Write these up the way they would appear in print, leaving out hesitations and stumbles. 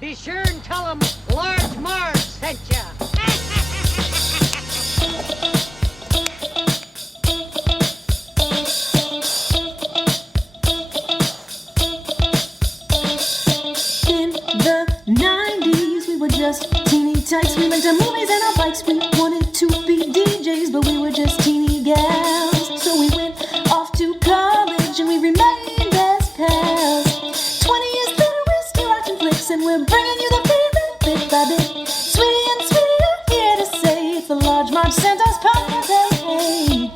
Be sure and tell them Large Marge sent ya. In the 90s, we were just teeny tykes. We went to movies and our bikes. We wanted to be DJs, but we were just teeny gals. So we went off to college and we remained as pals. 20 years later, we're still watching flicks and we're bringing you the favorite bit by bit. Sweetie and Sweetie are here to say it's the Large Marge Santa's podcast. Hey, hey.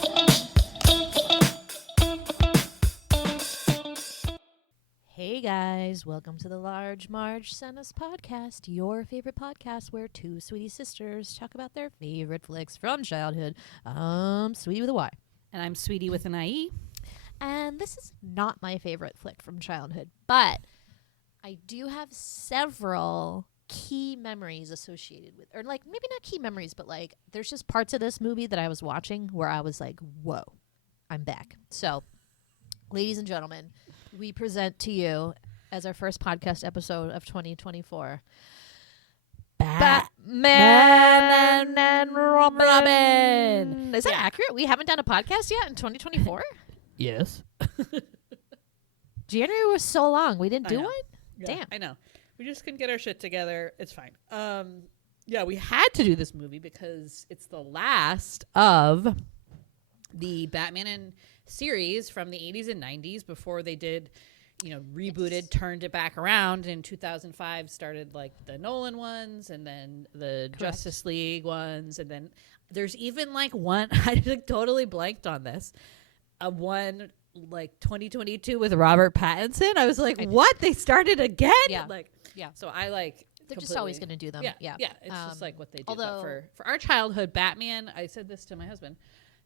Hey guys, welcome to the Large Marge Santa's podcast, your favorite podcast where two sweetie sisters talk about their favorite flicks from childhood. I'm Sweetie with a Y. And I'm Sweetie with an IE. And this is not my favorite flick from childhood, but I do have several key memories associated with, or like maybe not key memories, but like there's just parts of this movie that I was watching where I was like, whoa, I'm back. So, ladies and gentlemen, we present to you as our first podcast episode of 2024, Batman and Robin. Is that accurate? We haven't done a podcast yet in 2024? Yes. January was so long. We didn't do one? Yeah, Damn. I know. We just couldn't get our shit together. It's fine. Yeah, we had to do this movie because it's the last of the Batman and series from the 80s and 90s before they did, rebooted, turned it back around in 2005, started like the Nolan ones and then the Justice League ones. And then there's even like one, I like totally blanked on this, one like 2022 with Robert Pattinson. I was like, what? They started again? Yeah. Yeah. So I like, They're just always going to do them. Yeah. It's just like what they do. although- But for our childhood, Batman, I said this to my husband,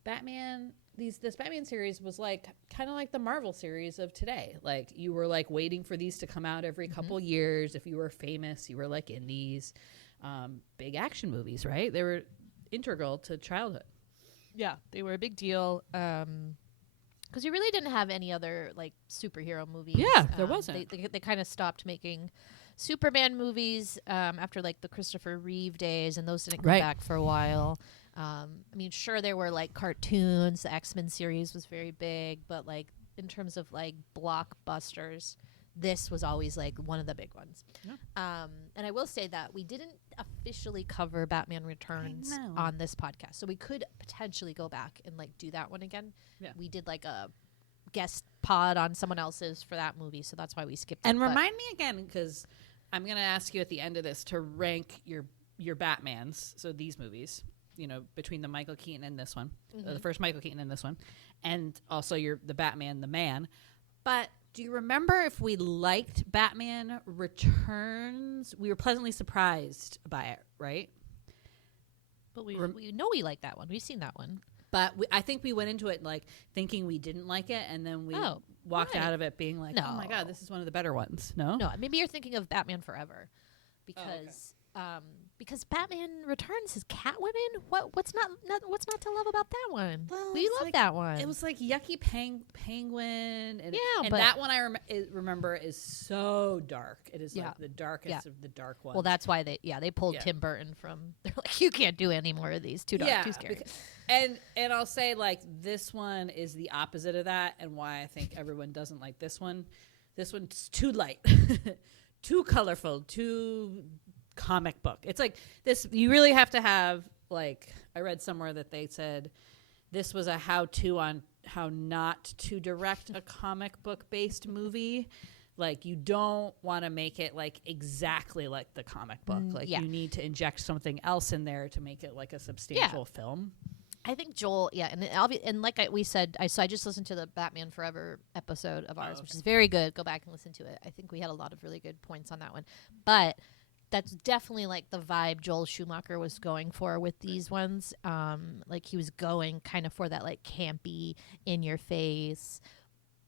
this Batman series was like kind of like the Marvel series of today. Like you were like waiting for these to come out every couple years. If you were famous, you were like in these big action movies, right? They were integral to childhood. Yeah, they were a big deal. Because you really didn't have any other like superhero movies. Yeah, there wasn't. They kind of stopped making Superman movies after like the Christopher Reeve days, and those didn't come back for a while. I mean, sure, there were like cartoons. The X-Men series was very big, but like in terms of like blockbusters, this was always like one of the big ones. Yeah. And I will say that we didn't officially cover Batman Returns on this podcast, so we could potentially go back and like do that one again. Yeah. We did like a guest pod on someone else's for that movie, so that's why we skipped And it. But remind me again, because I'm going to ask you at the end of this to rank your Batmans, so these movies, between the Michael Keaton and this one, the first Michael Keaton and this one, and also the Batman, the man. But do you remember if we liked Batman Returns? We were pleasantly surprised by it, right? But we know we like that one. We've seen that one. But I think we went into it like thinking we didn't like it, and then we walked out of it being like, "Oh my god, this is one of the better ones." No, Maybe you're thinking of Batman Forever, because because Batman Returns is Catwoman. What's not to love about that one? Well, We it's love like- that one. It was like yucky penguin, and Yeah, and but- that one remember is so dark. It is Yeah. like the darkest of the dark ones. well, that's why they pulled Yeah. Tim Burton from. They're like, you can't do any more of these. Too dark, too scary. And I'll say like this one is the opposite of that, and why I think everyone doesn't like this one. This one's too light, too colorful, too comic book. It's like this. You really have to have like I read somewhere that they said this was a how-to on how not to direct a comic book based movie. Like you don't want to make it like exactly like the comic book. Like you need to inject something else in there to make it like a substantial film. I think Joel, and like we said, I just listened to the Batman Forever episode of ours, which is very good. Go back and listen to it. I think we had a lot of really good points on that one. But that's definitely like the vibe Joel Schumacher was going for with these ones. Like he was going kind of for that like campy, in your face,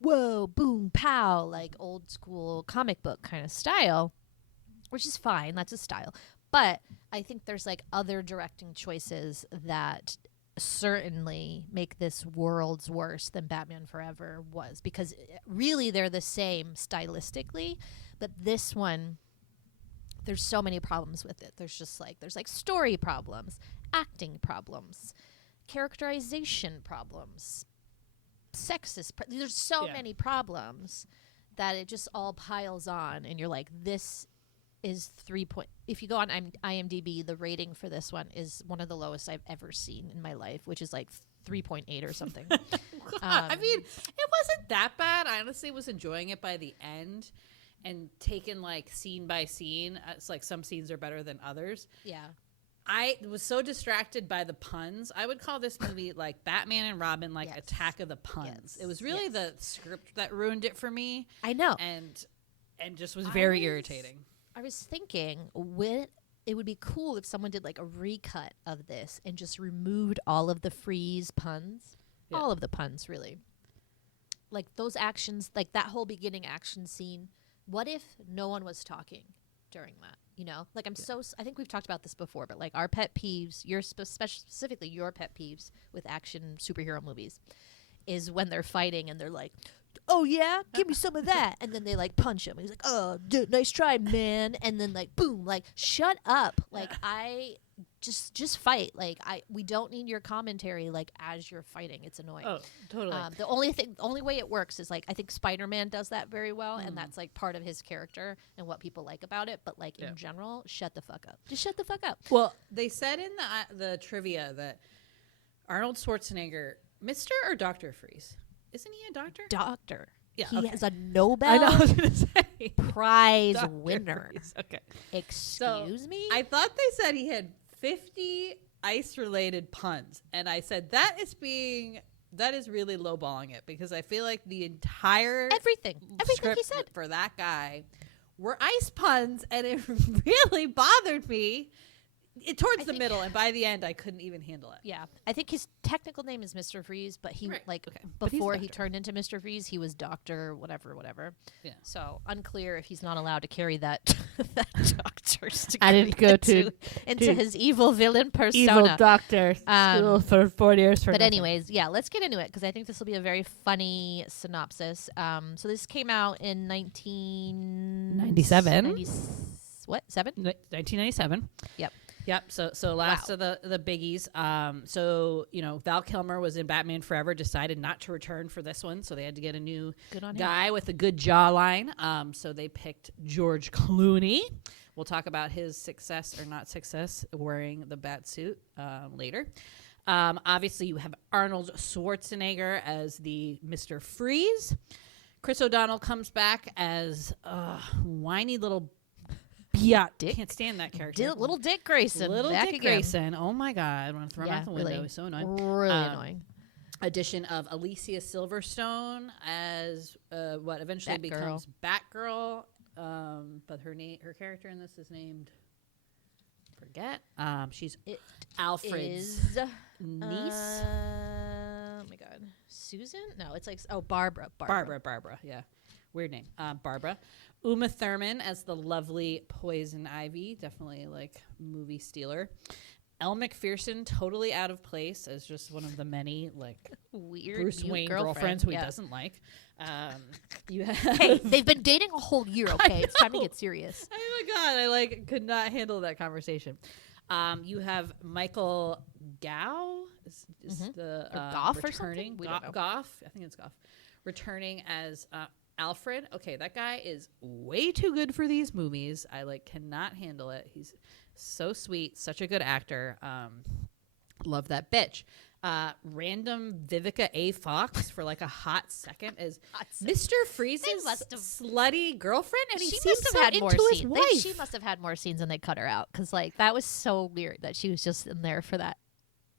whoa, boom, pow, like old school comic book kind of style, which is fine. That's a style. But I think there's like other directing choices that certainly make this worlds worse than Batman Forever was, because really they're the same stylistically, but this one there's so many problems with it. There's like story problems, acting problems, characterization problems, sexist. There's so many problems that it just all piles on, and you're like, this is 3 point. If you go on IMDb, the rating for this one is one of the lowest I've ever seen in my life, which is like 3.8 or something. I mean, it wasn't that bad. I honestly was enjoying it by the end, and taken like scene by scene. It's like some scenes are better than others. Yeah. I was so distracted by the puns. I would call this movie like Batman and Robin, like Attack of the Puns. It was really the script that ruined it for me. I know. And just was very irritating. I was thinking it would be cool if someone did like a recut of this and just removed all of the freeze puns. Yeah. All of the puns, really. Like those actions, like that whole beginning action scene. What if no one was talking during that? You know, like I think we've talked about this before, but like our pet peeves, specifically your pet peeves with action superhero movies is when they're fighting and they're like, oh yeah, give me some of that. And then they like punch him. He's like, oh, dude, nice try, man. And then like, boom, like shut up. Like I just fight. Like we don't need your commentary like as you're fighting. It's annoying. Oh, totally. The only way it works is like I think Spider-Man does that very well, and that's like part of his character and what people like about it. But like in general, shut the fuck up. Just shut the fuck up. Well, they said in the trivia that Arnold Schwarzenegger, Mr. or Dr. Freeze, isn't he a doctor? Doctor. Yeah, he okay. has a Nobel I know, I was gonna say. Prize Dr. winner. Freeze. Okay. Excuse me? I thought they said he had 50 ice-related puns, and I said that is really lowballing it, because I feel like the entire everything script he said for that guy were ice puns, and it really bothered me. Towards the middle, and by the end, I couldn't even handle it. Yeah, I think his technical name is Mr. Freeze, but he But before he turned into Mr. Freeze, he was Doctor whatever. Yeah. So unclear if he's not allowed to carry that doctor's degree. I didn't go into his evil villain persona. Evil doctor school for 4 years. But anyways, yeah, let's get into it, because I think this will be a very funny synopsis. So this came out in 1997. What? 1997. Yep. Yep. So last of the biggies. So Val Kilmer was in Batman Forever. Decided not to return for this one, so they had to get a new guy with a good jawline. So they picked George Clooney. We'll talk about his success or not success wearing the bat suit later. Obviously, you have Arnold Schwarzenegger as the Mr. Freeze. Chris O'Donnell comes back as whiny little. Yeah, can't stand that character. Little Dick Grayson. Grayson. Oh my God. I want to throw him out the window. He's so annoying. Really annoying. Addition of Alicia Silverstone as what eventually becomes Batgirl. But her character in this is named, forget. She's Alfred's niece. Oh my God. Susan? No, it's like, Barbara. Barbara. Yeah. Weird name. Barbara. Uma Thurman as the lovely Poison Ivy. Definitely like movie stealer. Elle Macpherson, totally out of place as just one of the many like weird Bruce Wayne girlfriends who he doesn't like. You have hey, they've been dating a whole year, okay? It's time to get serious. Oh my God, I could not handle that conversation. You have Michael Gough is the Goff returning. Or something? Goff, I think it's Goff. Returning as Alfred. Okay, that guy is way too good for these movies. I cannot handle it. He's so sweet, such a good actor. Love that bitch. Random Vivica A. Fox for a hot second as Mr. Freeze's slutty girlfriend, and he seems so into his wife. She must have had more scenes, and they cut her out, because that was so weird that she was just in there for that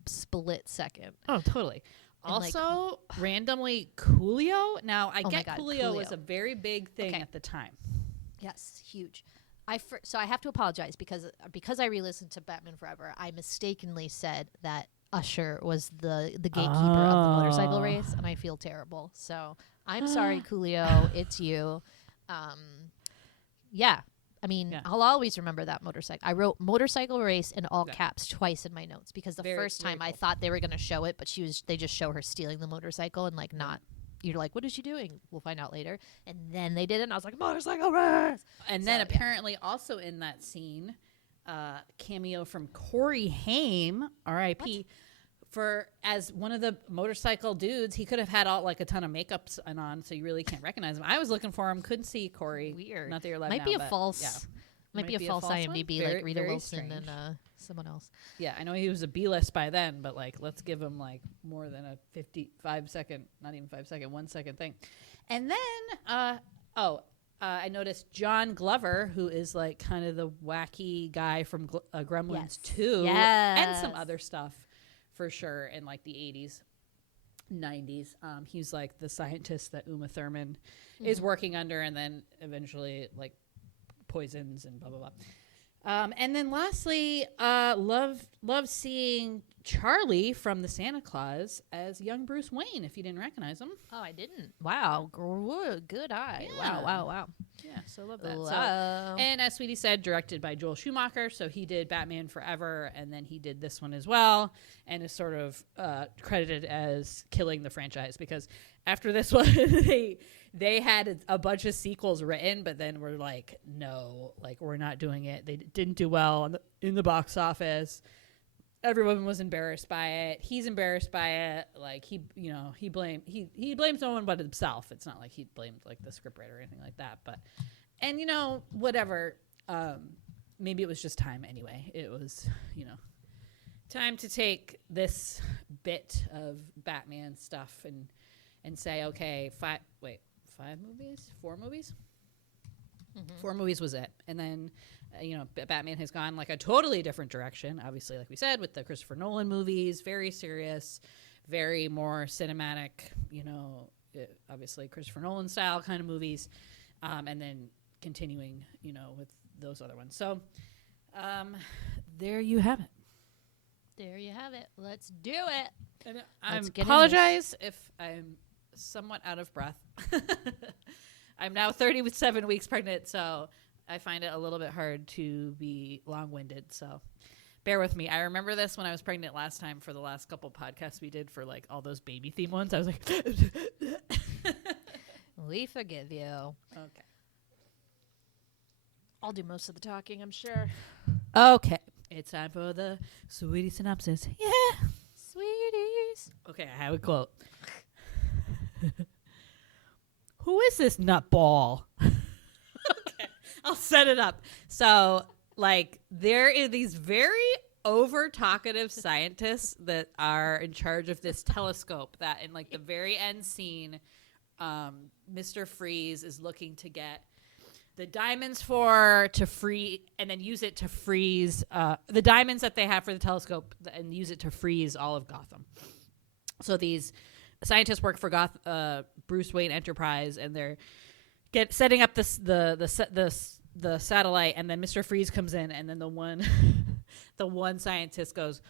split second. Oh, totally. And also, randomly, Coolio. Now, I get Coolio was a very big thing at the time. Yes, huge. So I have to apologize because I re-listened to Batman Forever. I mistakenly said that Usher was the gatekeeper of the motorcycle race, and I feel terrible. So I'm sorry, Coolio. It's you. Yeah. I mean, I'll always remember that motorcycle. I wrote motorcycle race in all caps twice in my notes, because the first time I thought they were going to show it, but they just show her stealing the motorcycle and not you're like, what is she doing? We'll find out later. And then they did it, and I was like, motorcycle race. And then apparently also in that scene, cameo from Corey Haim, R.I.P. For as one of the motorcycle dudes. He could have had all like a ton of makeup on, so you really can't recognize him. I was looking for him, couldn't see Corey. Weird. Not that you're alive Might now, be a but false. yeah. Might be a false IMDb, Very, like Rita very Wilson strange. and someone else. Yeah, I know he was a B-list by then, but like, let's give him like more than a 55 second, not even 5 second, 1 second thing. And then, I noticed John Glover, who is like kind of the wacky guy from Gremlins 2 and some other stuff for sure in like the 80s, 90s. He's like the scientist that Uma Thurman is working under and then eventually like poisons and blah, blah, blah. And then lastly, love seeing Charlie from the Santa Claus as young Bruce Wayne, if you didn't recognize him. Oh, I didn't. Wow. Good eye. Yeah. Wow. Yeah, so love that. Wow. So, and as Sweetie said, directed by Joel Schumacher. So he did Batman Forever, and then he did this one as well, and is sort of credited as killing the franchise because after this one, they had a bunch of sequels written, but then were like, no, like we're not doing it. They didn't do well in the box office. Everyone was embarrassed by it. He's embarrassed by it. Like he blames no one but himself. It's not like he blamed like the scriptwriter or anything like that. But, and whatever. Maybe it was just time anyway. It was time to take this bit of Batman stuff and say, okay, 5 movies, 4 movies. Mm-hmm. 4 movies was it, and then. Batman has gone like a totally different direction. Obviously, like we said, with the Christopher Nolan movies, very serious, very more cinematic, obviously Christopher Nolan style kind of movies. And then continuing, with those other ones. So there you have it. There you have it. Let's do it. And I Let's get apologize if I'm somewhat out of breath. I'm now 37 weeks pregnant, so I find it a little bit hard to be long-winded, so bear with me. I remember this when I was pregnant last time for the last couple podcasts we did for like all those baby theme ones. I was like, we forgive you. Okay. I'll do most of the talking, I'm sure. Okay. It's time for the Sweetie synopsis. Yeah. Sweeties. Okay, I have a quote. Who is this nutball? I'll set it up. So, like, there are these very over-talkative scientists that are in charge of this telescope that in, like, the very end scene, Mr. Freeze is looking to get the diamonds to freeze and then use it to freeze the diamonds that they have for the telescope and use it to freeze all of Gotham. So these scientists work for Bruce Wayne Enterprise, and they're setting up the satellite, and then Mr. Freeze comes in, and then the one scientist goes,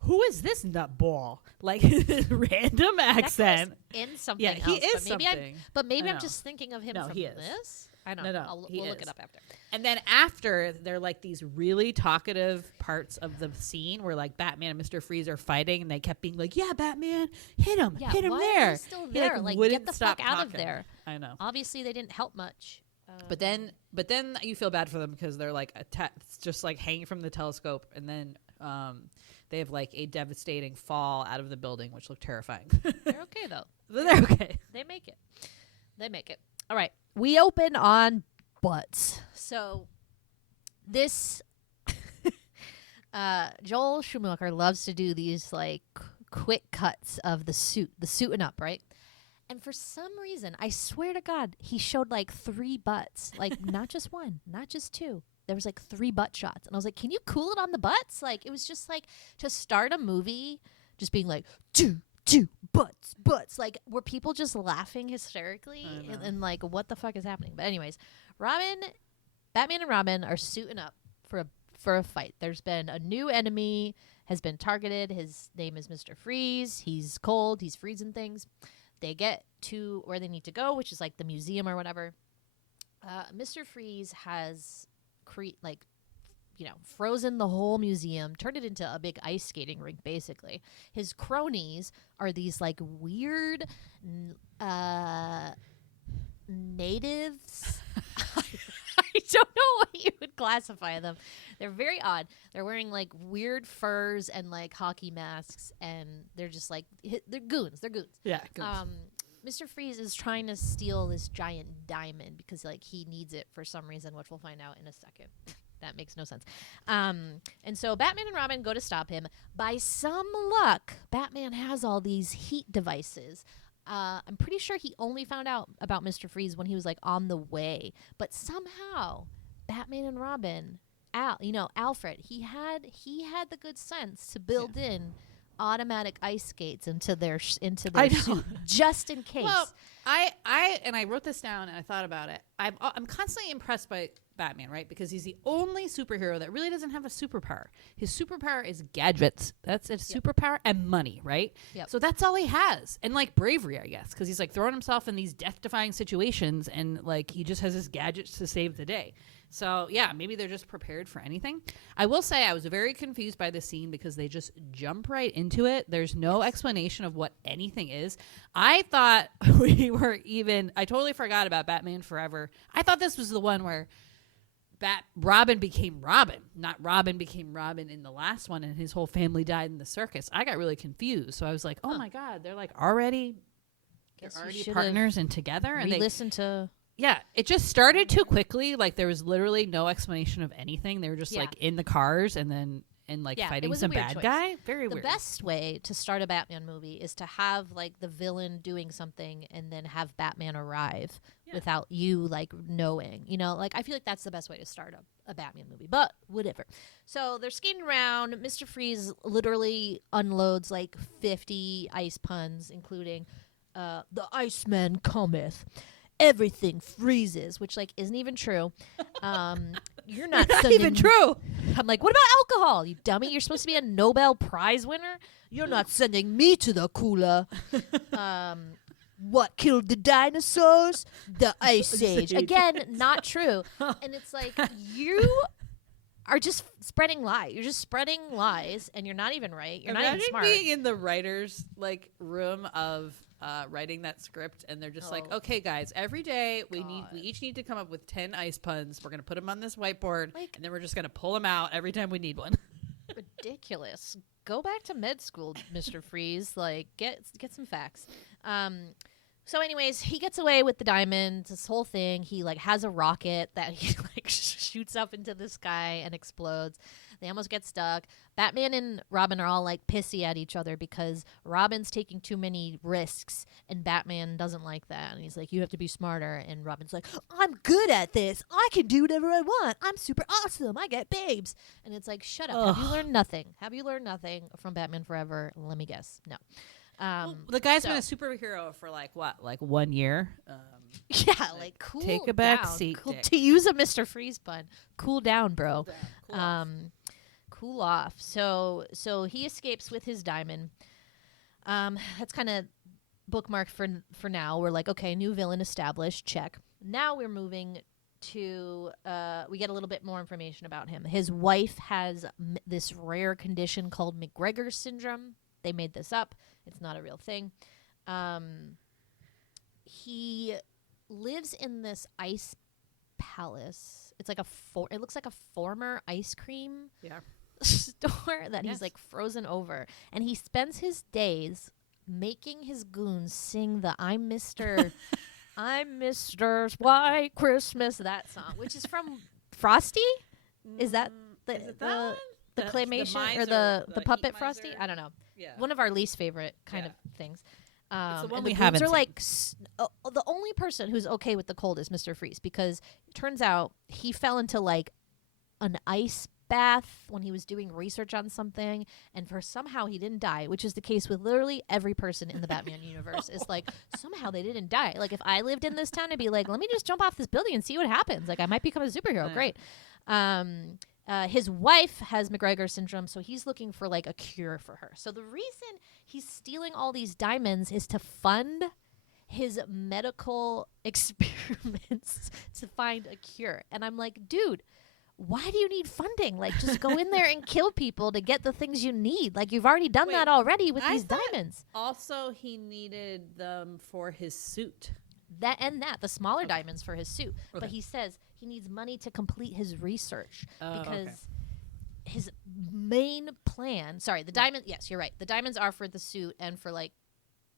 "Who is this nutball?" Like random accent. In something Yeah, he else, is something. But maybe I I'm know. just thinking of him No, from he is. this. I don't No, know. he We'll look is. it up after. And then after, they're like these really talkative parts of the scene where like Batman and Mr. Freeze are fighting, and they kept being like, "Yeah, Batman, hit him Yeah, there." why is he still He, there? Like, wouldn't get the stop fuck out of talking. there. I know. Obviously, they didn't help much. But then you feel bad for them because they're like just like hanging from the telescope, and then they have like a devastating fall out of the building, which looked terrifying. They're okay though. They're okay. They make it. They make it. All right. We open on butts. So this Joel Schumacher loves to do these like quick cuts of the suiting up, right? And for some reason, I swear to God, he showed like 3 butts. Like not just one, not just 2. There was like 3 butt shots. And I was like, can you cool it on the butts? Like it was just like to start a movie just being like two butts. Like were people just laughing hysterically and like what the fuck is happening? But anyways, Batman and Robin are suiting up for a fight. There's been a new enemy has been targeted. His name is Mr. Freeze. He's cold. He's freezing things. They get to where they need to go, which is like the museum or whatever. Mr. Freeze has frozen the whole museum, turned it into a big ice skating rink, basically. His cronies are these like weird natives. I don't know what you would classify them. They're very odd. They're wearing like weird furs and like hockey masks, and they're just like they're goons. They're goons. Yeah. Goons. Mr. Freeze is trying to steal this giant diamond because like he needs it for some reason, which we'll find out in a second. That makes no sense. And so Batman and Robin go to stop him. By some luck, Batman has all these heat devices. I'm pretty sure he only found out about Mr. Freeze when he was like on the way. But somehow, Batman and Robin, Alfred, he had the good sense to build in automatic ice skates into their suit just in case. Well, I wrote this down and I thought about it. I'm constantly impressed by Batman, right? Because he's the only superhero that really doesn't have a superpower. His superpower is gadgets. That's a superpower, and money, right? Yep. So that's all he has, and like bravery, I guess, because he's like throwing himself in these death-defying situations, and like he just has his gadgets to save the day. So yeah, maybe they're just prepared for anything. I will say I was very confused by the scene because they just jump right into it. There's no explanation of what anything is. I thought I totally forgot about Batman Forever. I thought this was the one where Robin became Robin, not Robin became Robin in the last one, and his whole family died in the circus. I got really confused. So I was like, oh my God, they're like already partners and together. And they listen to... Yeah, it just started too quickly. Like there was literally no explanation of anything. They were just like in the cars and fighting some bad guy. Very weird. The best way to start a Batman movie is to have like the villain doing something and then have Batman arrive without you like knowing. Like I feel like that's the best way to start a Batman movie. But whatever. So they're skating around. Mr. Freeze literally unloads like 50 ice puns, including the Iceman cometh. Everything freezes, which like isn't even true. You're not even true. I'm like, what about alcohol, you dummy? You're supposed to be a Nobel Prize winner. You're not sending me to the cooler. What killed the dinosaurs? The Ice Age. Again, not true. And it's like you are just spreading lies. You're just spreading lies, and you're not even right. You're not even smart. Being in the writers' like room of writing that script, and they're just like, okay, guys, every day we each need to come up with 10 ice puns. We're gonna put them on this whiteboard, and then we're just gonna pull them out every time we need one. Ridiculous. Go back to med school, Mr. Freeze. Like, get some facts. So anyways, he gets away with the diamond, this whole thing. He like has a rocket that he like shoots up into the sky and explodes. They almost get stuck. Batman and Robin are all like pissy at each other because Robin's taking too many risks and Batman doesn't like that. And he's like, you have to be smarter. And Robin's like, I'm good at this. I can do whatever I want. I'm super awesome. I get babes. And it's like, shut up. Ugh. Have you learned nothing? Have you learned nothing from Batman Forever? Let me guess. No. Well, the guy's been a superhero for like what, like 1 year? Yeah, like cool. Take a back down. seat. Cool, to use a Mr. Freeze pun, cool down, bro. Cool off. Cool off. So he escapes with his diamond. That's kind of bookmarked for now. We're like, okay, new villain established. Check. Now we're moving to we get a little bit more information about him. His wife has this rare condition called McGregor syndrome. They made this up. It's not a real thing. He lives in this ice palace. It's like it looks like a former ice cream store that he's like frozen over. And he spends his days making his goons sing the I'm Mr. White Christmas, that song, which is from Frosty? Is that the claymation or the puppet Frosty? I don't know. Yeah. One of our least favorite kind of things. It's the one and we the haven't goons are seen. like the only person who's okay with the cold is Mr. Freeze, because it turns out he fell into like an ice bath when he was doing research on something, and somehow he didn't die, which is the case with literally every person in the Batman universe. It's like somehow they didn't die. Like if I lived in this town, I'd be like, let me just jump off this building and see what happens. Like I might become a superhero. Great. His wife has McGregor syndrome, so he's looking for like a cure for her. So the reason he's stealing all these diamonds is to fund his medical experiments to find a cure. And I'm like, dude, why do you need funding? Like, just go in there and kill people to get the things you need. Like, you've already done that already with these diamonds. Also, he needed them for his suit. The smaller diamonds for his suit. Okay. But he says he needs money to complete his research because his main plan. Sorry, the diamond. Yes, you're right. The diamonds are for the suit and for like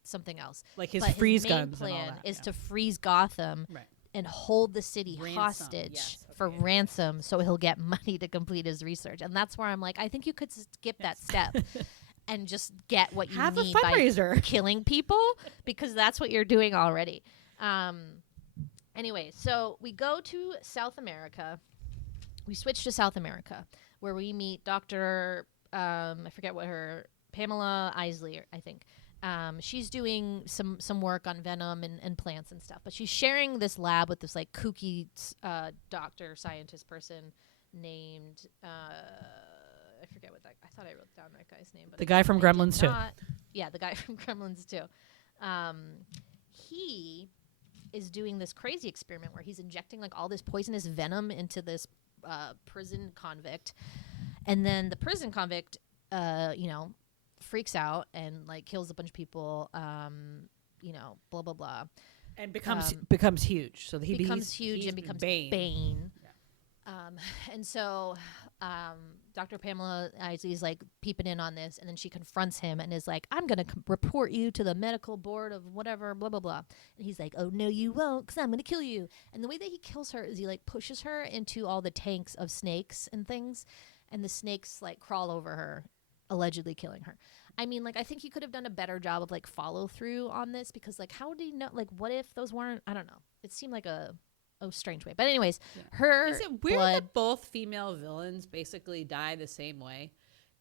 something else. Like his freeze guns. His main plan and all that, is to freeze Gotham. Right. And hold the city hostage for ransom so he'll get money to complete his research. And that's where I'm like, I think you could skip that step and just get what you need by killing people, because that's what you're doing already. Anyway, so we go to South America. We switch to South America, where we meet Dr. I forget what Pamela Isley, I think. She's doing some work on venom and plants and stuff, but she's sharing this lab with this like kooky doctor scientist person named I forget what I thought I wrote down that guy's name, but the guy from Gremlins 2. Yeah, the guy from Gremlins 2. He is doing this crazy experiment where he's injecting like all this poisonous venom into this prison convict, and then the prison convict freaks out and like kills a bunch of people, blah blah blah, and becomes huge. So he becomes huge and becomes Bane. Yeah. And so Dr. Pamela Isley is like peeping in on this, and then she confronts him and is like, "I'm gonna report you to the medical board of whatever, blah blah blah." And he's like, "Oh no, you won't, because I'm gonna kill you." And the way that he kills her is he like pushes her into all the tanks of snakes and things, and the snakes like crawl over her, allegedly killing her. I mean, like, I think he could have done a better job of like follow through on this, because like, how do you know? Like, what if those weren't? I don't know. It seemed like a strange way. But anyways, Is it weird that both female villains basically die the same way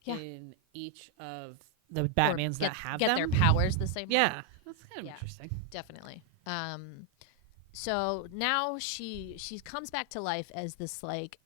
in each of the Batmans that have get their powers the same way? Yeah, that's kind of interesting. Definitely. So now she comes back to life as this like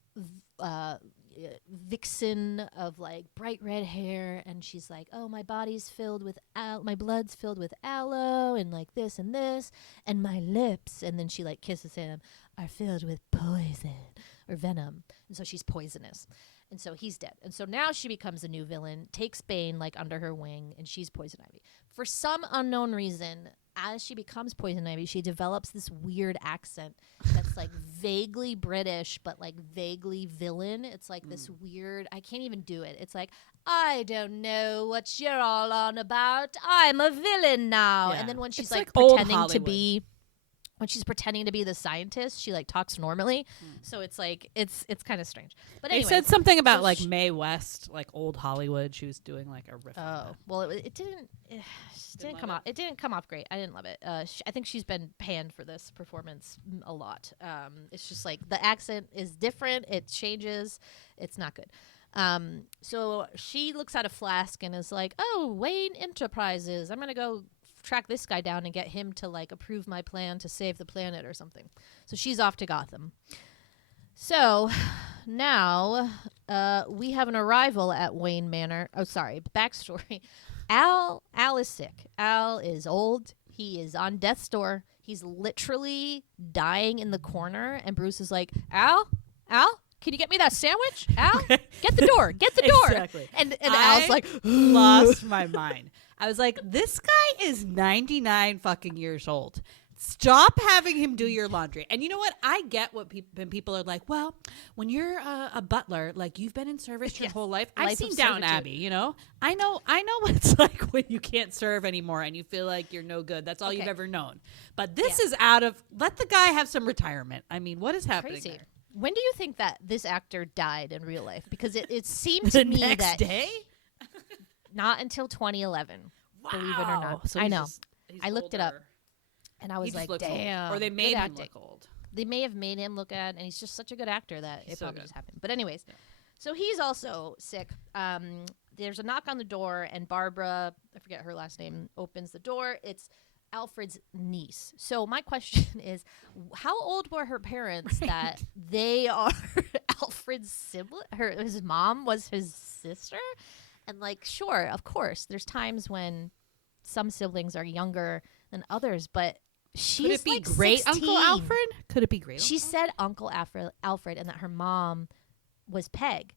vixen of like bright red hair, and she's like, "Oh, my body's filled with my blood's filled with aloe and like this and this, and my lips," and then she like kisses him, "are filled with poison or venom," and so she's poisonous, and so he's dead. And so now she becomes a new villain, takes Bane like under her wing, and she's Poison Ivy. For some unknown reason, as she becomes Poison Ivy, she develops this weird accent that's like vaguely British, but like vaguely villain. It's like this weird, I can't even do it. It's like, "I don't know what you're all on about. I'm a villain now." Yeah. And then when she's like pretending to be, when she's pretending to be the scientist, she like talks normally. So it's like, it's kind of strange. But anyway, they said something about like Mae West, like old Hollywood. She was doing like a riff. Oh, well, it didn't come off. It didn't come off great. I didn't love it. I think she's been panned for this performance a lot. It's just like the accent is different. It changes. It's not good. So she looks at a flask and is like, "Oh, Wayne Enterprises. I'm gonna go track this guy down and get him to like approve my plan to save the planet or something." So she's off to Gotham. So now we have an arrival at Wayne Manor. Oh, sorry. Backstory. Al is sick. Al is old. He is on death's door. He's literally dying in the corner. And Bruce is like, Al, can you get me that sandwich? Al, get the door. Get the door. Exactly. And Al's like, lost my mind. I was like, this guy is 99 fucking years old. Stop having him do your laundry. And you know what? I get when people are like, well, when you're a butler, like you've been in service your whole life. I've seen Downton Abbey, you know? I know what it's like when you can't serve anymore and you feel like you're no good. That's all you've ever known. But this is let the guy have some retirement. I mean, what is happening there? When do you think that this actor died in real life? Because it seemed to me next that day? Not until 2011. Wow. Believe it or not. So I know. I looked older. it up. And I was like, damn. Old. Or they made him look old. They may have made him look at, and he's just such a good actor that it probably just happened. But anyways, so he's also sick. There's a knock on the door, and Barbara, I forget her last name, opens the door. It's Alfred's niece. So my question is, how old were her parents that they are Alfred's sibling? His mom was his sister? And like, sure, of course, there's times when some siblings are younger than others, but she's Could it be like great 16. Uncle Alfred? Could it be great? She said Uncle Alfred, and that her mom was Peg.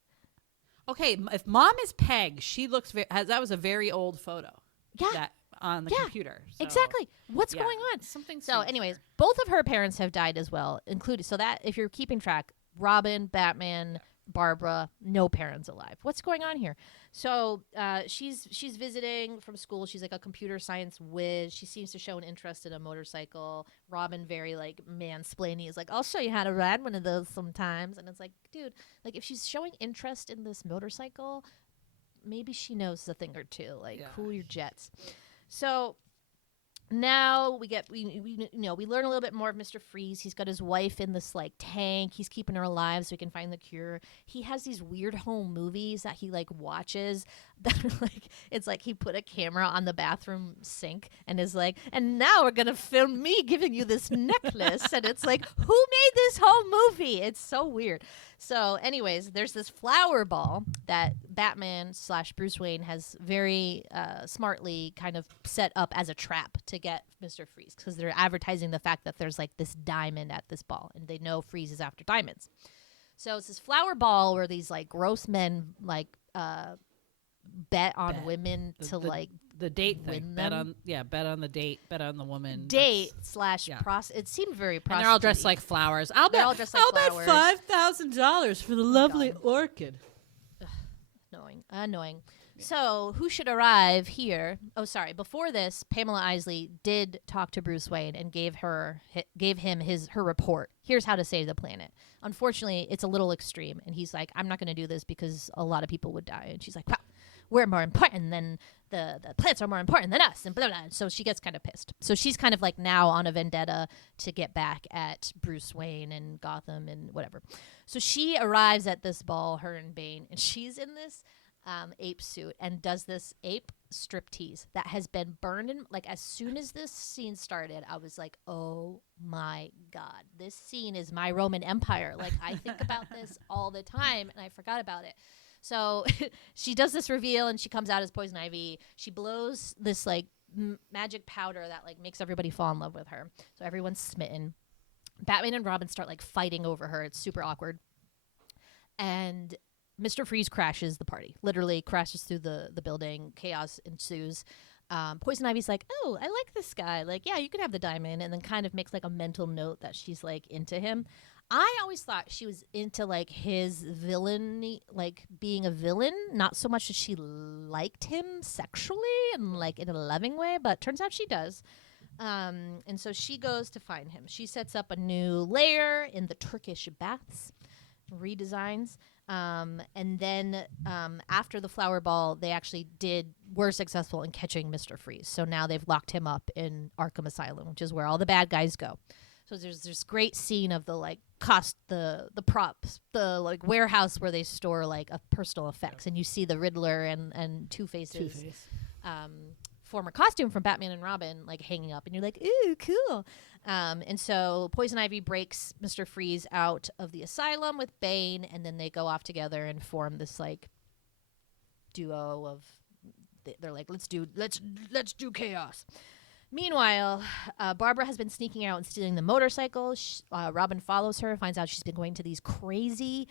Okay, if mom is Peg, she looks that was a very old photo. Yeah. That on the computer. So, Exactly. What's yeah, going on? Something. So, anyways, both of her parents have died as well, including. So that if you're keeping track, Robin, Batman, Barbara, no parents alive. What's going on here? So she's visiting from school. She's like a computer science whiz. She seems to show an interest in a motorcycle. Robin, very like mansplaining, is like, I'll show you how to ride one of those sometimes. And it's like, dude, like if she's showing interest in this motorcycle, maybe she knows a thing or two. Like, cool your jets. So now we learn a little bit more of Mr. Freeze. He's got his wife in this like tank. He's keeping her alive so he can find the cure. He has these weird home movies that he like watches that are like, it's like he put a camera on the bathroom sink and is like, and now we're gonna film me giving you this necklace. And it's like, who made this whole movie? It's so weird. So anyways, there's this flower ball that Batman / Bruce Wayne has very smartly kind of set up as a trap to get Mr. Freeze, because they're advertising the fact that there's like this diamond at this ball and they know Freeze is after diamonds. So it's this flower ball where these like gross men like bet on women to like the date win thing. them. Bet on the date, bet on the woman. Date / it seemed very prostitute. And they're all dressed like flowers. I'll bet $5,000 for the lovely orchid. Annoying. So who should arrive here? Oh, sorry. Before this, Pamela Isley did talk to Bruce Wayne and gave him her report. Here's how to save the planet. Unfortunately, it's a little extreme, and he's like, I'm not going to do this because a lot of people would die. And she's like, well, we're more important than the plants are more important than us, and blah, blah, blah. So she gets kind of pissed. So she's kind of like now on a vendetta to get back at Bruce Wayne and Gotham and whatever. So she arrives at this ball, her and Bane, and she's in this ape suit and does this ape striptease that has been burned in. Like, as soon as this scene started, I was like, oh my God, this scene is my Roman Empire. Like, I think about this all the time and I forgot about it. So she does this reveal and she comes out as Poison Ivy. She blows this like magic powder that like makes everybody fall in love with her. So everyone's smitten. Batman and Robin start like fighting over her. It's super awkward. And Mr. Freeze crashes the party, literally crashes through the building. Chaos ensues. Poison Ivy's like, oh, I like this guy. Like, yeah, you can have the diamond. And then kind of makes like a mental note that she's like into him. I always thought she was into like his villainy, like being a villain, not so much that she liked him sexually and like in a loving way, but turns out she does. And so she goes to find him. She sets up a new lair in the Turkish baths, redesigns. And then after the flower ball, they actually were successful in catching Mr. Freeze. So now they've locked him up in Arkham Asylum, which is where all the bad guys go. So there's this great scene of the like the props, the like warehouse where they store like a personal effects, and you see the Riddler and Two-Face's former costume from Batman and Robin like hanging up, and you're like, ooh, cool. And so Poison Ivy breaks Mr. Freeze out of the asylum with Bane, and then they go off together and form this like duo of they're like, let's do chaos. Meanwhile, Barbara has been sneaking out and stealing the motorcycle. Robin follows her, finds out she's been going to these crazy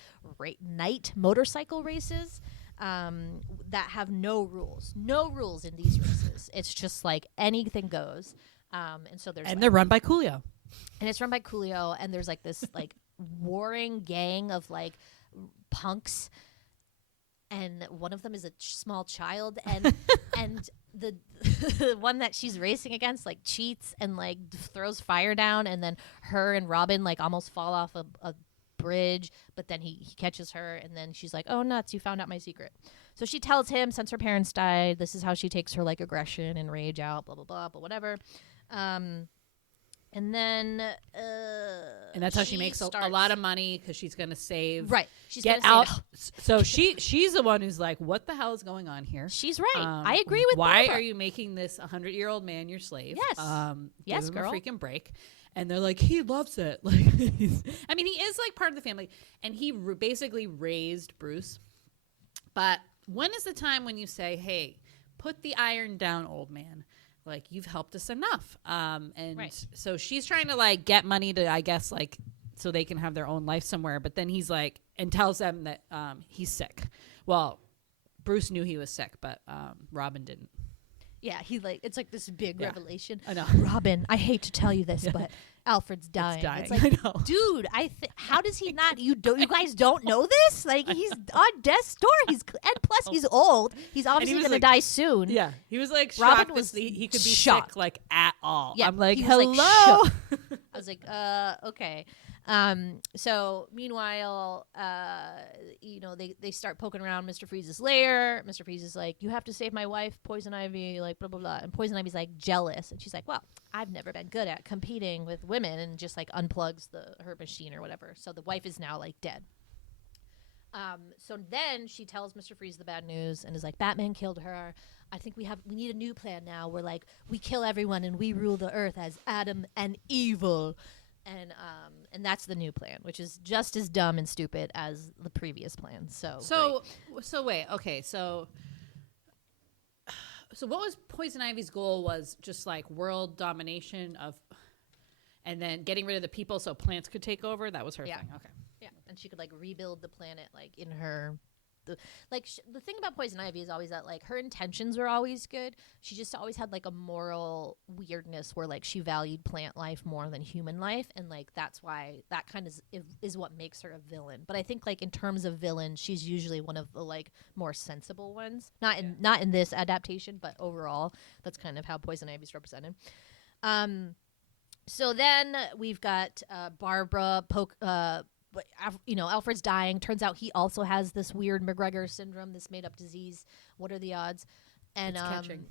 night motorcycle races that have no rules. No rules in these races. It's just like anything goes. And so there's they're run by Coolio. And it's run by Coolio, and there's like this like warring gang of like punks, and one of them is a small child, and and the one that she's racing against like cheats and like throws fire down, and then her and Robin like almost fall off a bridge, but then he catches her, and then she's like, oh nuts, you found out my secret. So she tells him since her parents died, this is how she takes her like aggression and rage out, blah blah blah, but whatever. And then and that's how she makes a lot of money, because she's going to save. Right. She's get out. So she's the one who's like, what the hell is going on here? She's right. I agree with why Barbara. Are you making this 100-year-old man your slave? Yes. Yes, give him girl. a freaking break. And they're like, he loves it. Like, I mean, he is like part of the family, and he basically raised Bruce. But when is the time when you say, hey, put the iron down, old man? Like, you've helped us enough. And right. So she's trying to like get money to, I guess, like so they can have their own life somewhere. But then he's like, and tells them that he's sick. Well, Bruce knew he was sick, but Robin didn't. Yeah, it's like this big revelation. I know. Robin, I hate to tell you this, but Alfred's dying. It's like, I know. dude, how does he not? You guys don't know this? Like, he's on death's door. And plus he's old. He's obviously gonna die soon. Yeah, he was like Robin shocked was he could be shocked. sick like at all. Yeah, I'm like, he was, hello. like, I was like, okay. So meanwhile, they start poking around Mr. Freeze's lair. Mr. Freeze is like, you have to save my wife, Poison Ivy, like blah, blah, blah. And Poison Ivy's like jealous. And she's like, well, I've never been good at competing with women, and just like unplugs her machine or whatever. So the wife is now like dead. So then she tells Mr. Freeze the bad news and is like, Batman killed her. I think we need a new plan now where like we kill everyone and we rule the earth as Adam and Evil. And that's the new plan, which is just as dumb and stupid as the previous plan. So wait, okay, so what was Poison Ivy's goal? Was just like world domination and then getting rid of the people so plants could take over. That was her thing. Okay, yeah, and she could like rebuild the planet like in her. The thing about Poison Ivy is always that like her intentions were always good. She just always had like a moral weirdness where like she valued plant life more than human life, and like that's why that kind of is what makes her a villain. But I think like in terms of villain, she's usually one of the like more sensible ones. Not in this adaptation, but overall, that's kind of how Poison Ivy's represented. So then we've got Barbara Alfred's dying. Turns out he also has this weird McGregor syndrome, this made-up disease. What are the odds? And it's catching.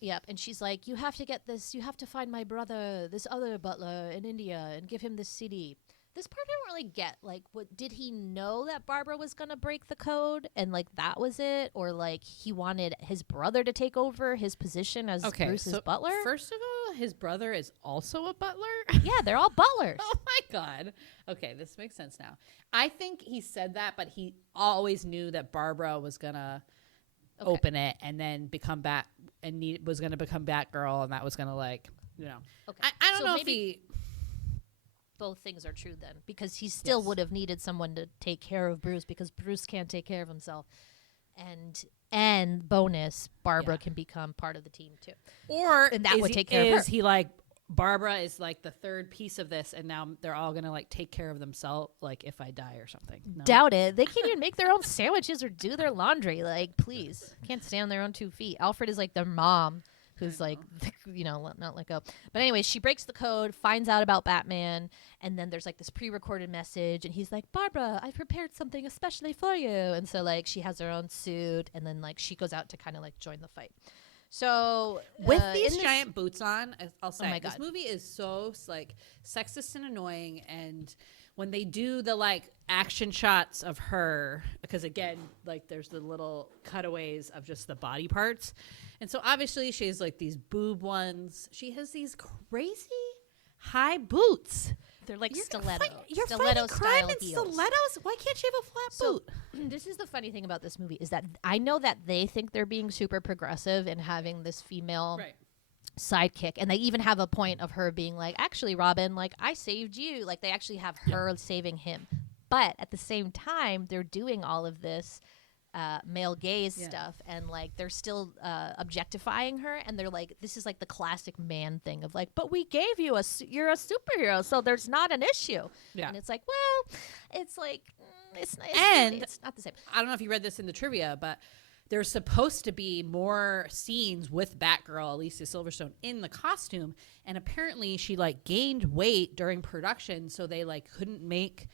Yep. And she's like, you have to get this. You have to find my brother, this other butler in India, and give him this CD. This part I don't really get. Like, what did he know that Barbara was gonna break the code, and like that was it, or like he wanted his brother to take over his position as Bruce's butler? First of all, his brother is also a butler. Yeah, they're all butlers. Oh my god. Okay, this makes sense now. I think he said that, but he always knew that Barbara was gonna open it and then become was gonna become Batgirl, and that was gonna like Okay. I don't know if he. Both things are true then, because he still would have needed someone to take care of Bruce, because Bruce can't take care of himself, and bonus, Barbara can become part of the team too, and that would take care of her. Is he like Barbara is like the third piece of this, and now they're all gonna like take care of themselves, like if I die or something? No. Doubt it. They can't even make their own sandwiches or do their laundry. Like, please, can't stand on their own 2 feet. Alfred is like their mom, who's like, not let go. But anyway, she breaks the code, finds out about Batman, and then there's like this pre-recorded message, and he's like, Barbara, I prepared something especially for you. And so like she has her own suit, and then like she goes out to kind of like join the fight. So with these giant boots on, I'll say, oh my God, this movie is so like sexist and annoying. And when they do the like action shots of her, because again, like there's the little cutaways of just the body parts. And so obviously she has like these boob ones. She has these crazy high boots. They're like stilettos. You're stiletto fighting crime style in heels. stilettos? Why can't she have a flat boot? This is the funny thing about this movie, is that I know that they think they're being super progressive and having this female sidekick, and they even have a point of her being like, actually, Robin, like I saved you. Like they actually have her saving him. But at the same time, they're doing all of this male gaze stuff, and like they're still objectifying her, and they're like, this is like the classic man thing of like, but we gave you you're a superhero, so there's not an issue. And it's like, well, it's like it's not the same. I don't know if you read this in the trivia, but there's supposed to be more scenes with Batgirl, Alicia Silverstone, in the costume, and apparently she like gained weight during production, so they like couldn't make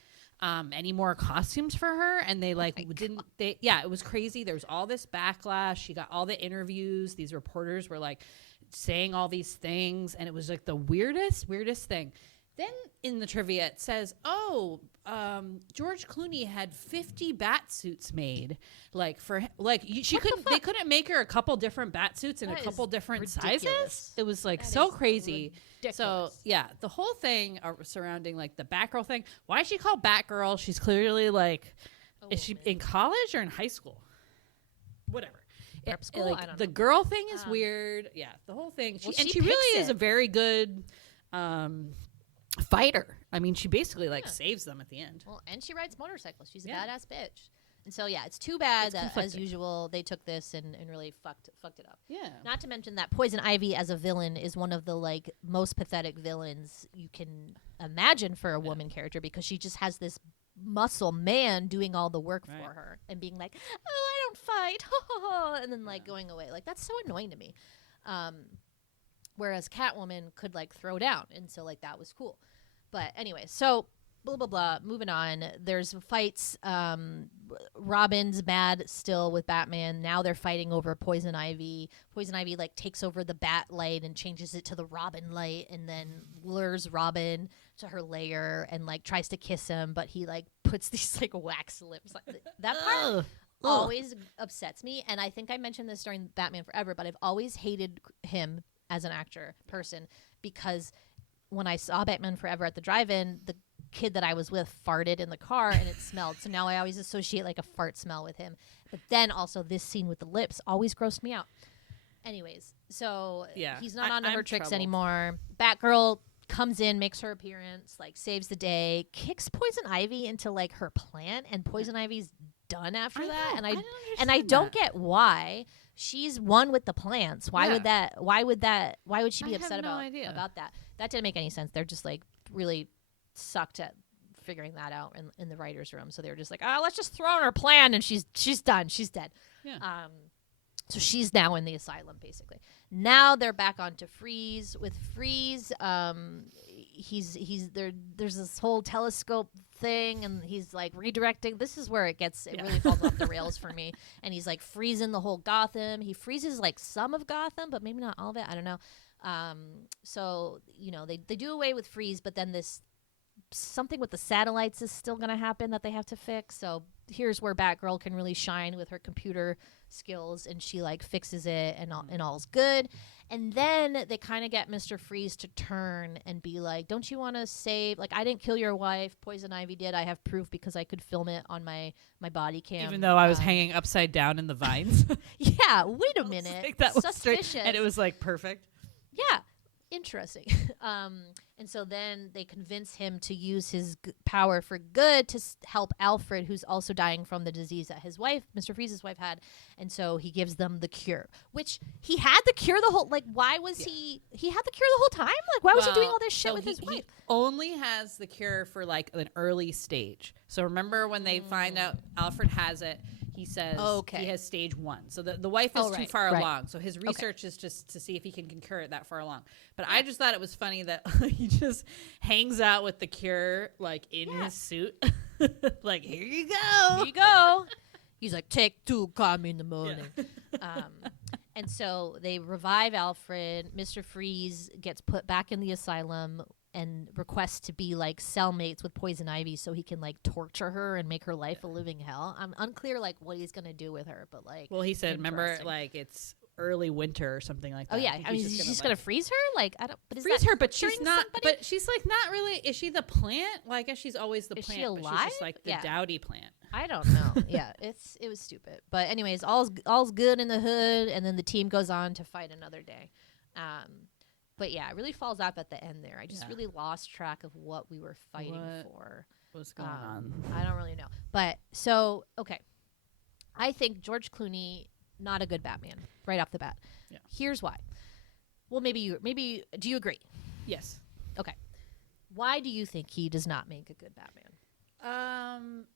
any more costumes for her, and they like it was crazy. There was all this backlash. She got all the interviews. These reporters were like saying all these things, and it was like the weirdest thing. Then in the trivia it says, George Clooney had 50 bat suits made, like for like they couldn't make her a couple different bat suits in a couple different sizes. It was like so crazy. Ridiculous. So yeah, the whole thing surrounding like the Batgirl thing. Why is she called Batgirl? She's clearly like, is she in college or in high school? Whatever. Prep school? Like, I don't the know. girl thing is weird. Yeah, the whole thing. She really is a very good fighter. I mean, she basically like saves them at the end. Well, and she rides motorcycles. She's a Yeah. badass bitch. And so yeah, it's too bad It's that as conflicting. usual they took this and really fucked it up. Yeah. Not to mention that Poison Ivy as a villain is one of the like most pathetic villains you can imagine for a woman character, because she just has this muscle man doing all the work for her and being like, "Oh, I don't fight," and then like going away. Like that's so annoying to me. Whereas Catwoman could like throw down, and so like that was cool. But anyway, so blah blah blah. Moving on. There's fights. Robin's mad still with Batman. Now they're fighting over Poison Ivy. Poison Ivy like takes over the Bat light and changes it to the Robin light, and then lures Robin to her lair and like tries to kiss him, but he like puts these like wax lips. That part always upsets me, and I think I mentioned this during Batman Forever, but I've always hated him as an actor person, because when I saw Batman Forever at the drive-in, the kid that I was with farted in the car and it smelled. So now I always associate like a fart smell with him. But then also this scene with the lips always grossed me out. Anyways, so he's not on Number Tricks anymore. Batgirl comes in, makes her appearance, like saves the day, kicks Poison Ivy into like her plant, and Poison Ivy's done after that. And I don't get why. She's one with the plants. Why would she be upset about that? That didn't make any sense. They're just like really sucked at figuring that out in the writer's room. So they were just like, let's just throw in her plan, and she's done. She's dead. Yeah. So she's now in the asylum, basically. Now they're back onto Freeze. With Freeze, he's there. There's this whole telescope thing, and he's like redirecting. This is where it really falls off the rails for me. And he's like freezing the whole Gotham. He freezes like some of Gotham, but maybe not all of it. I don't know. So they do away with Freeze, but then this something with the satellites is still going to happen that they have to fix. So here's where Batgirl can really shine with her computer skills, and she like fixes it, and all's good. And then they kind of get Mr. Freeze to turn and be like, don't you want to save, like, I didn't kill your wife, Poison Ivy did, I have proof because I could film it on my body cam, even though I was hanging upside down in the vines. Yeah, wait a minute, like that was suspicious. Straight, and it was like perfect. Yeah, interesting. And so then they convince him to use his power for good to help Alfred, who's also dying from the disease that his wife, Mr. Freeze's wife, had. And so he gives them the cure, which he had the cure the whole, like, why was he had the cure the whole time? Like, why was he doing all this shit with his wife? He only has the cure for like an early stage. So remember when they find out Alfred has it, he says he has stage 1. So the wife is too far along. So his research is just to see if he can cure it that far along. But I just thought it was funny that he just hangs out with the cure like in his suit. Like, here you go. Here you go. He's like, take 2, call me in the morning. Yeah. And so they revive Alfred. Mr. Freeze gets put back in the asylum and requests to be like cellmates with Poison Ivy so he can like torture her and make her life a living hell. I'm unclear like what he's gonna do with her, but like, well, he said, remember, like it's early winter or something like that. Oh yeah, I mean, he's just gonna freeze her. Like, I don't. But is freeze that her, but she's not. somebody? But she's like not really. Is she the plant? Well, I guess she's always the is plant. She alive? But she's just like the dowdy plant. I don't know. Yeah, it was stupid. But anyways, all's good in the hood, and then the team goes on to fight another day. But yeah, it really falls off at the end there. I just really lost track of what we were fighting for. What's going on? I don't really know. But so, okay. I think George Clooney, not a good Batman right off the bat. Yeah. Here's why. Well, maybe do you agree? Yes. Okay. Why do you think he does not make a good Batman?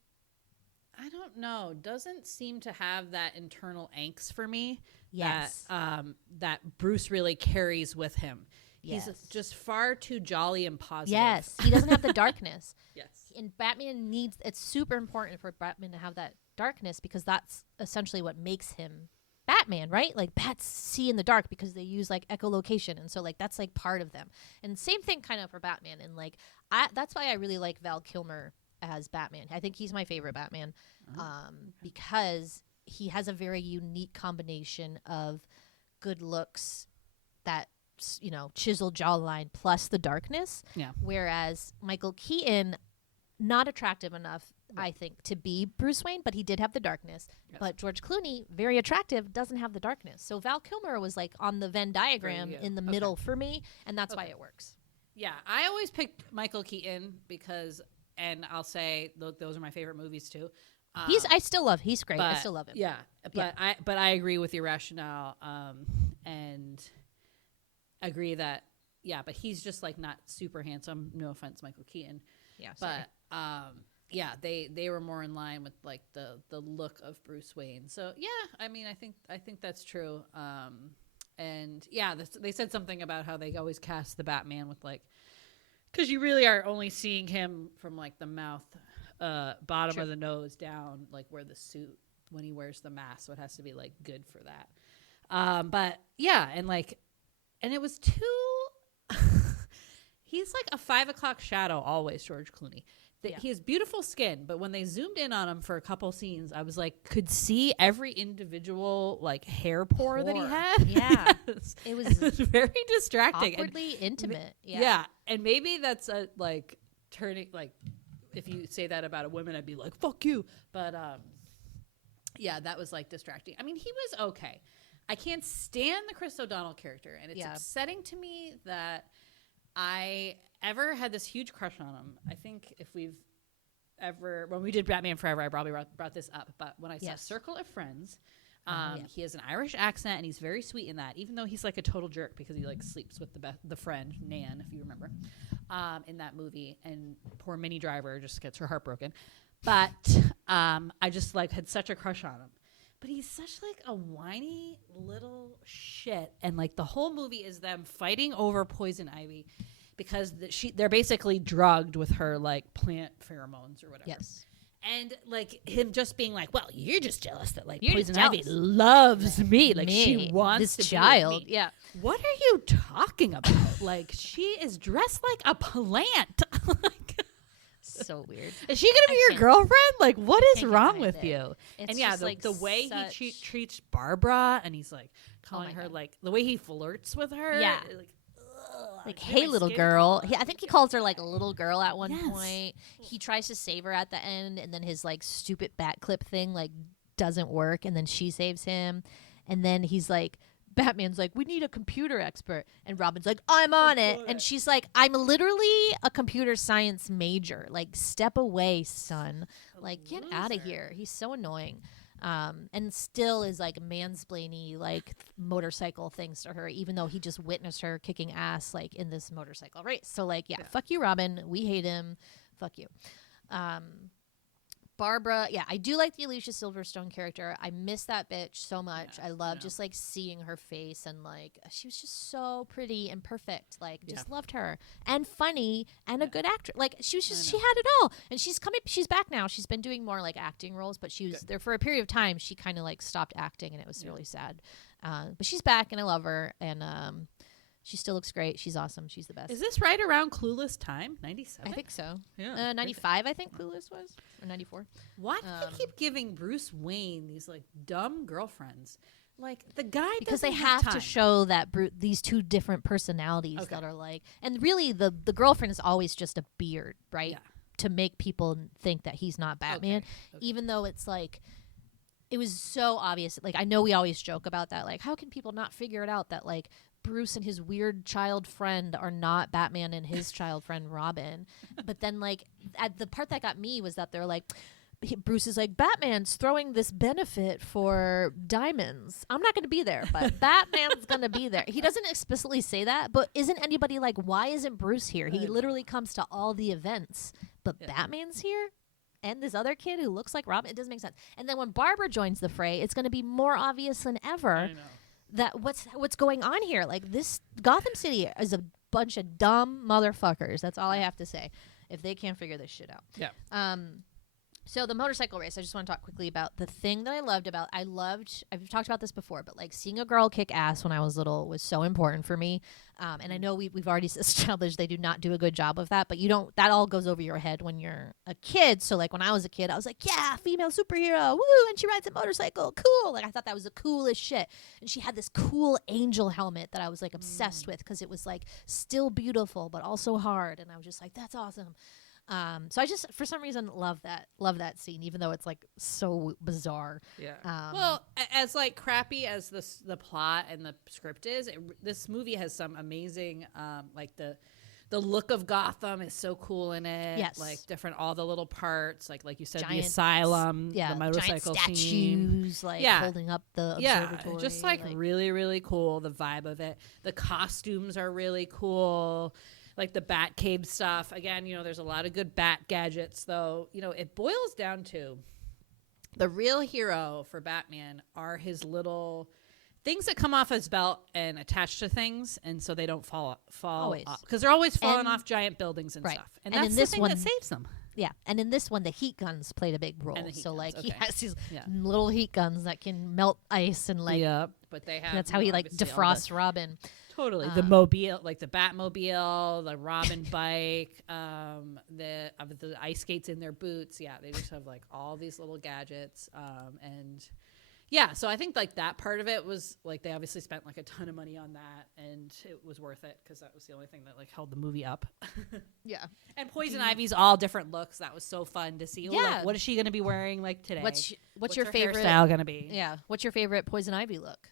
I don't know. Doesn't seem to have that internal angst for me. Yes. That Bruce really carries with him. Yes. He's just far too jolly and positive. Yes. He doesn't have the darkness. Yes. And Batman it's super important for Batman to have that darkness, because that's essentially what makes him Batman, right? Like, bats see in the dark because they use like echolocation, and so like that's like part of them. And same thing kind of for Batman. And like that's why I really like Val Kilmer as Batman. I think he's my favorite Batman, because he has a very unique combination of good looks, that chiseled jawline, plus the darkness. Yeah. Whereas Michael Keaton, not attractive enough, I think, to be Bruce Wayne, but he did have the darkness. Yes. But George Clooney, very attractive, doesn't have the darkness. So Val Kilmer was like on the Venn diagram in the middle for me, and that's why it works. Yeah, I always picked Michael Keaton because, and I'll say, look, those are my favorite movies too. He's great. I still love him. Yeah, but I agree with your rationale, and agree that but he's just like not super handsome. No offense, Michael Keaton. Yeah, sorry. But they were more in line with like the look of Bruce Wayne. So yeah, I mean, I think that's true. And yeah, they said something about how they always cast the Batman with like, because you really are only seeing him from like the mouth, bottom of the nose down, like where the suit when he wears the mask. So it has to be like good for that. But yeah, and it was too. He's like a 5 o'clock shadow always, George Clooney. He has beautiful skin, but when they zoomed in on him for a couple scenes, I was like, could see every individual like hair pore that he had. Yeah, Yes. it was very distracting, awkwardly intimate. Yeah, and maybe that's a like turning like if you say that about a woman, I'd be like, fuck you. But yeah, that was like distracting. I mean, he was okay. I can't stand the Chris O'Donnell character, and it's upsetting to me that I ever had this huge crush on him. I think if we've ever, when we did Batman Forever, I probably brought this up, but when I saw Circle of Friends, he has an Irish accent and he's very sweet in that, even though he's like a total jerk because he like sleeps with the friend, Nan, if you remember, in that movie, and poor Minnie Driver just gets her heart broken. But I just like had such a crush on him. But he's such like a whiny little shit, and like the whole movie is them fighting over Poison Ivy because they're basically drugged with her like plant pheromones or whatever. Yes. And like him just being like, well, you're just jealous that like You're Poison jealous. Ivy loves me, like she wants this to child. be with me. Yeah. What are you talking about? Like she is dressed like a plant. Like, So weird. is she gonna be your girlfriend? Like, what is Can't get wrong behind with it. you? It's And yeah, just, like, the way such- he treats Barbara, and he's like calling my her God. like the way he flirts with her. Yeah. Like, ugh, Like, it made hey, my little skin girl. crawl. I think he calls her like a little girl at one Yes. point. He tries to save her at the end, and then his like stupid bat clip thing like doesn't work, and then she saves him, and then he's like, Batman's like, we need a computer expert, and Robin's like, I'm on it, and she's like, I'm literally a computer science major. Like, step away, son. Like, get out of loser. here. He's so annoying. And still is like mansplainy like motorcycle things to her, even though he just witnessed her kicking ass like in this motorcycle race. So like, yeah, fuck you, Robin. We hate him. Fuck you. Barbara, yeah, I do like the Alicia Silverstone character. I miss that bitch so much. I love just like seeing her face, and like she was just so pretty and perfect. Like just loved her, and funny, and a good actress. Like she was just, she had it all. And she's back now. She's been doing more like acting roles, but she was there for a period of time. She kind of like stopped acting, and it was really sad. But she's back, and I love her, and she still looks great. She's awesome. She's the best. Is this right around Clueless time? 97? I think so. Yeah. 95, I think Clueless was, or 94. Why do they keep giving Bruce Wayne these like dumb girlfriends? Like the guy Because doesn't they have time. to show that these two different personalities that are like, and really the girlfriend is always just a beard, right? Yeah. To make people think that he's not Batman, even though it's like, it was so obvious. Like, I know we always joke about that. Like, how can people not figure it out that like Bruce and his weird child friend are not Batman and his child friend Robin? But then like the part that got me was that they're like, Bruce is like, Batman's throwing this benefit for diamonds. I'm not going to be there, but Batman's going to be there. He doesn't explicitly say that, but isn't anybody like, why isn't Bruce here? He literally comes to all the events, but Batman's here? And this other kid who looks like Robin? It doesn't make sense. And then when Barbara joins the fray, it's going to be more obvious than ever I know. that what's going on here. Like, this Gotham City is a bunch of dumb motherfuckers. That's all I have to say. If they can't figure this shit out. Yeah. So the motorcycle race, I just want to talk quickly about the thing that I've talked about this before, but like seeing a girl kick ass when I was little was so important for me. And I know we've already established they do not do a good job of that, but that all goes over your head when you're a kid. So like when I was a kid, I was like, yeah, female superhero, woo, and she rides a motorcycle, cool. Like I thought that was the coolest shit. And she had this cool angel helmet that I was like obsessed with because it was like still beautiful, but also hard. And I was just like, that's awesome. So I just, for some reason, love that scene, even though it's like so bizarre. Yeah. Well, as like crappy as the plot and the script is, this movie has some amazing, like the the look of Gotham is so cool in it. Yes. Like different, all the little parts, like you said, the Giant asylum, Yeah, the motorcycle giant scene. statues, like Yeah. holding up the Yeah, observatory. just like really, really cool. The vibe of it. The costumes are really cool. Like the Batcave stuff. Again, there's a lot of good bat gadgets, though. It boils down to the real hero for Batman are his little things that come off his belt and attach to things, and so they don't fall Always. off. Because they're always falling And- off giant buildings and right. stuff. And And that's in the this thing one- that saves them. Yeah, and in this one, the heat guns played a big role. And the heat So, guns, like, he okay. has these Yeah. little heat guns that can melt ice and, like, Yep. But they have. that's how he, like, obviously all defrosts Robin. Totally. The mobile, like the Batmobile, the Robin bike, the ice skates in their boots. Yeah, they just have like all these little gadgets. And yeah, so I think like that part of it was like they obviously spent like a ton of money on that, and it was worth it because that was the only thing that like held the movie up. Yeah. And Poison Ivy's all different looks. That was so fun to see. Oh, Yeah. like, what is she going to be wearing like today? What's your her favorite hairstyle going to be? Yeah. What's your favorite Poison Ivy look?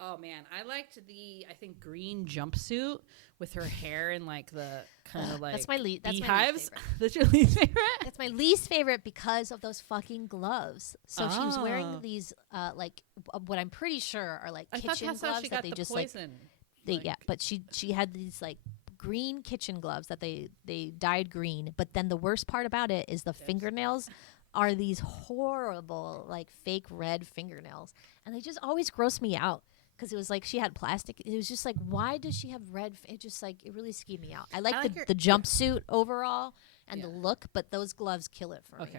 Oh man, I liked I think green jumpsuit with her hair in like the kind of like That's my least beehives. favorite. That's your least favorite? That's my least favorite because of those fucking gloves. So she was Oh. wearing these, what I'm pretty sure are like I thought kitchen that's how gloves she that got they the just poison. yeah. But she had these like green kitchen gloves that they dyed green. But then the worst part about it is the fingernails are these horrible like fake red fingernails, and they just always gross me out. Because it was like she had plastic. It was just like, why does she have red? It just like, it really skeeved me out. I like, the jumpsuit overall and the look, but those gloves kill it for me.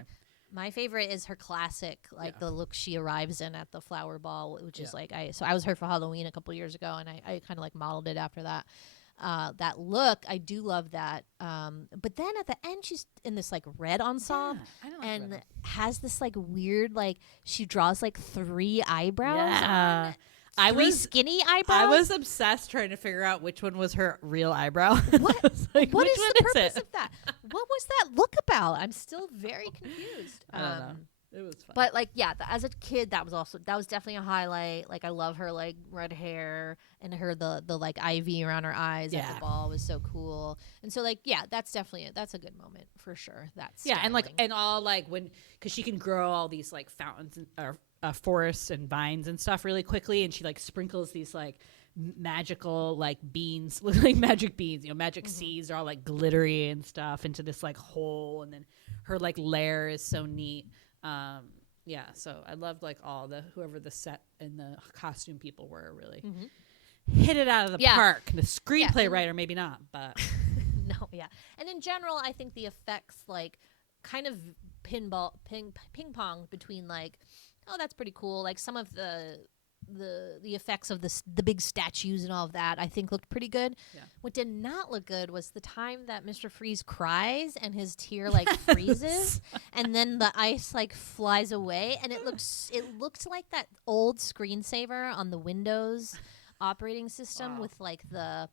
My favorite is her classic, like the look she arrives in at the flower ball, which is like, I was her for Halloween a couple years ago, and I kind of like modeled it after that. That look, I do love that. But then at the end, she's in this like red ensemble and has this like weird, like she draws like 3 eyebrows on it. Three skinny eyebrows. I was obsessed trying to figure out which one was her real eyebrow. What? Like, What is the purpose it? of that? What was that look about? I'm still very confused. I don't know. It was fun. But like, yeah, as a kid, that was definitely a highlight. Like, I love her like red hair and her the like ivy around her eyes at the ball was so cool. And so like, yeah, that's a good moment for sure. That's and like and all like because she can grow all these like fountains or forests and vines and stuff really quickly, and she like sprinkles these like magical like beans, look like magic beans, magic seeds are all like glittery and stuff into this like hole, and then her like lair is so neat. So I loved like all whoever the set and the costume people were really hit it out of the park. The screenplay writer maybe not, but no, yeah. And in general, I think the effects like kind of ping pong between like, oh, that's pretty cool. Like some of the effects of the big statues and all of that, I think looked pretty good. Yeah. What did not look good was the time that Mr. Freeze cries and his tear like freezes, and then the ice like flies away, and it looked like that old screensaver on the Windows operating system with like the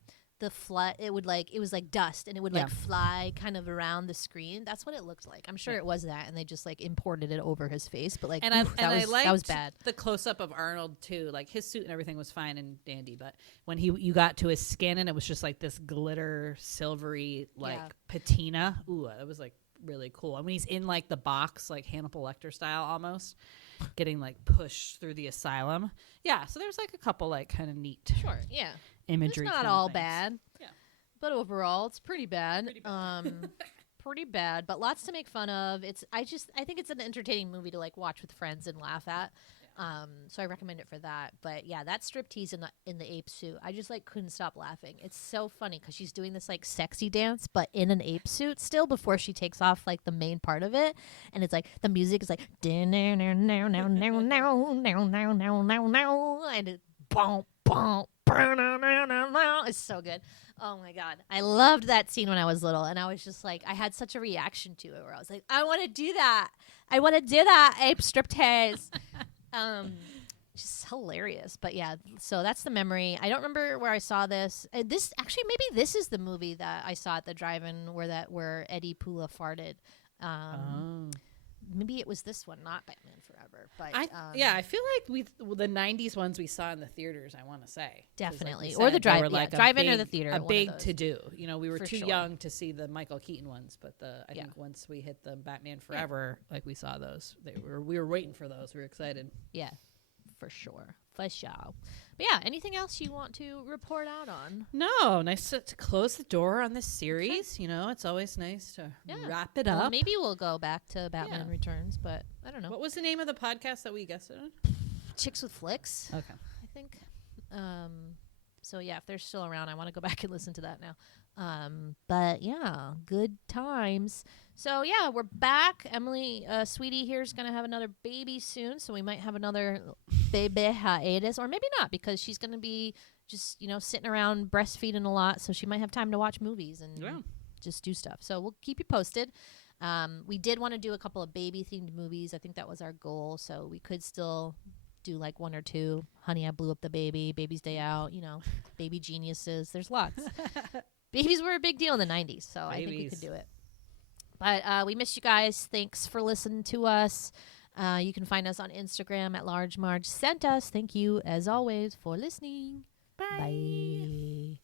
flood. It was like dust, and it would like fly kind of around the screen. That's what it looked like. I'm sure it was that, and they just like imported it over his face. But like, I liked that was bad. The close up of Arnold too. Like his suit and everything was fine and dandy, but when you got to his skin and it was just like this glitter silvery like patina. Ooh, it was like really cool. And when he's in like the box, like Hannibal Lecter style almost, getting like pushed through the asylum. Yeah, so there's like a couple like kind of neat imagery. It's not all bad. Yeah. But overall, it's pretty bad. Pretty bad, but lots to make fun of. I think it's an entertaining movie to like watch with friends and laugh at. So I recommend it for that. But yeah, that striptease in the ape suit, I just like couldn't stop laughing. It's so funny because she's doing this like sexy dance, but in an ape suit still before she takes off like the main part of it, and it's like the music is like and it boom boom. It's so good. Oh my god, I loved that scene when I was little, and I was just like, I had such a reaction to it where I was like, I want to do that. Ape striptease. Just hilarious. But yeah, so that's the memory. I don't remember where I saw this. Maybe this is the movie that I saw at the drive-in where Eddie Pula farted. maybe it was this one, not Batman Forever. But I feel like the '90s ones we saw in the theaters. I want to say definitely, like or the they were drive-in or the theater. a big to do. You know, we were For too sure. young to see the Michael Keaton ones, but I think once we hit the Batman Forever, like we saw those, we were waiting for those. We were excited. Yeah, for sure. For sure. But yeah, anything else you want to report out on? No, nice to close the door on this series. You know, it's always nice to wrap it up. Well, maybe we'll go back to Batman Returns, but I don't know. What was the name of the podcast that we guested on? Chicks with Flicks. Okay. I think. So yeah, if they're still around, I want to go back and listen to that now. But yeah, good times. So yeah, we're back. Emily, sweetie here is gonna have another baby soon, so we might have another baby hiatus, or maybe not, because she's gonna be just sitting around breastfeeding a lot, so she might have time to watch movies and just do stuff. So we'll keep you posted. We did want to do a couple of baby themed movies. I think that was our goal, so we could still do like one or two. Honey, I Blew Up the Baby, Baby's Day Out, Baby Geniuses. There's lots. Babies were a big deal in the 90s, so I think we could do it. But we miss you guys. Thanks for listening to us. You can find us on Instagram at Large Marge Sent Us. Thank you, as always, for listening. Bye.